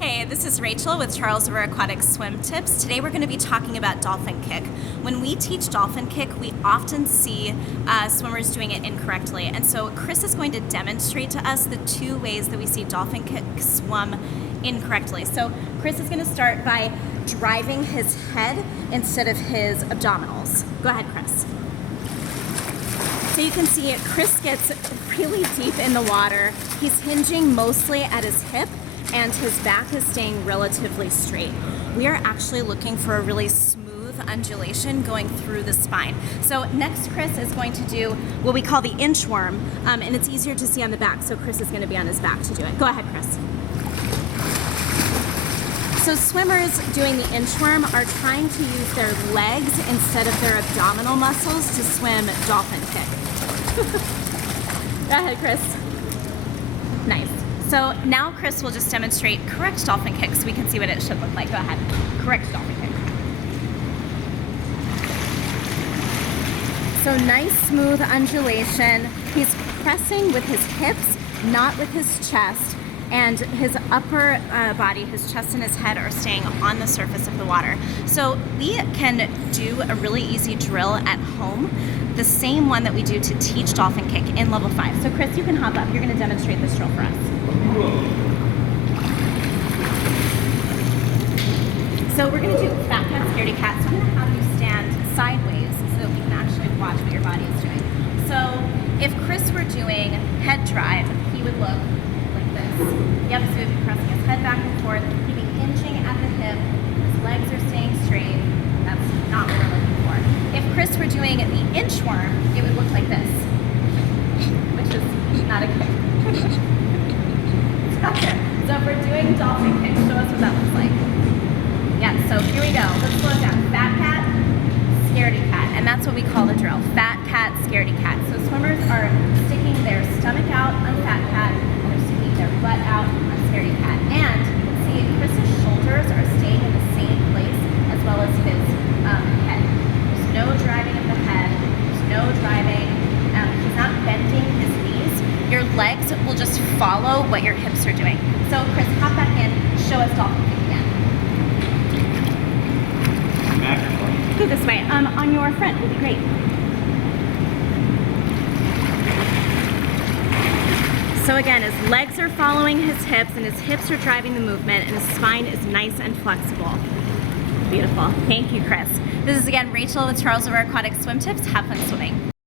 Hey, this is Rachel with Charles River Aquatic Swim Tips. Today we're going to be talking about dolphin kick. When we teach dolphin kick, we often see swimmers doing it incorrectly. And so Chris is going to demonstrate to us the two ways that we see dolphin kick swum incorrectly. So Chris is going to start by driving his head instead of his abdominals. Go ahead, Chris. So you can see Chris gets really deep in the water. He's hinging mostly at his hip, and his back is staying relatively straight. We are actually looking for a really smooth undulation going through the spine. So next Chris is going to do what we call the inchworm, and it's easier to see on the back, so Chris is going to be on his back to do it. Go ahead, Chris. So swimmers doing the inchworm are trying to use their legs instead of their abdominal muscles to swim dolphin kick. Go ahead, Chris. Nice. So now Chris will just demonstrate correct dolphin kick so we can see what it should look like. Go ahead. Correct dolphin kick. So nice smooth undulation. He's pressing with his hips, not with his chest, and his upper body, his chest and his head are staying on the surface of the water. So we can do a really easy drill at home, the same one that we do to teach dolphin kick in level 5. So Chris, you can hop up. You're going to demonstrate this drill for us. So we're going to do fat cat, scaredy cat. So I'm going to have you stand sideways so that we can actually watch what your body is doing. So if Chris were doing head drive, he would look like this. Yep, so he'd be pressing his head back and forth. He'd be hinging at the hip. His legs are staying straight. That's not what we're looking for. If Chris were doing the inchworm, it would look like this, which is not a kick. Okay. So if we're doing dolphin kick, show us what that looks like. Yeah, so here we go. Let's slow it down. Fat cat, scaredy cat. And that's what we call the drill. Fat cat, scaredy cat. So swimmers are sticking their stomach out on fat cat, and they're sticking their butt out on scaredy cat. And you can see Chris's shoulders are staying in the same place as well as his head. There's no driving of the head. There's no driving. He's not bending his knees. Your legs will just follow what your hips are doing. So Chris, hop back in, show us dolphin kick again. Back. Go this way, on your front would be great. So again, his legs are following his hips and his hips are driving the movement and his spine is nice and flexible. Beautiful, thank you, Chris. This is again Rachel with Charles River Aquatic Swim Tips. Have fun swimming.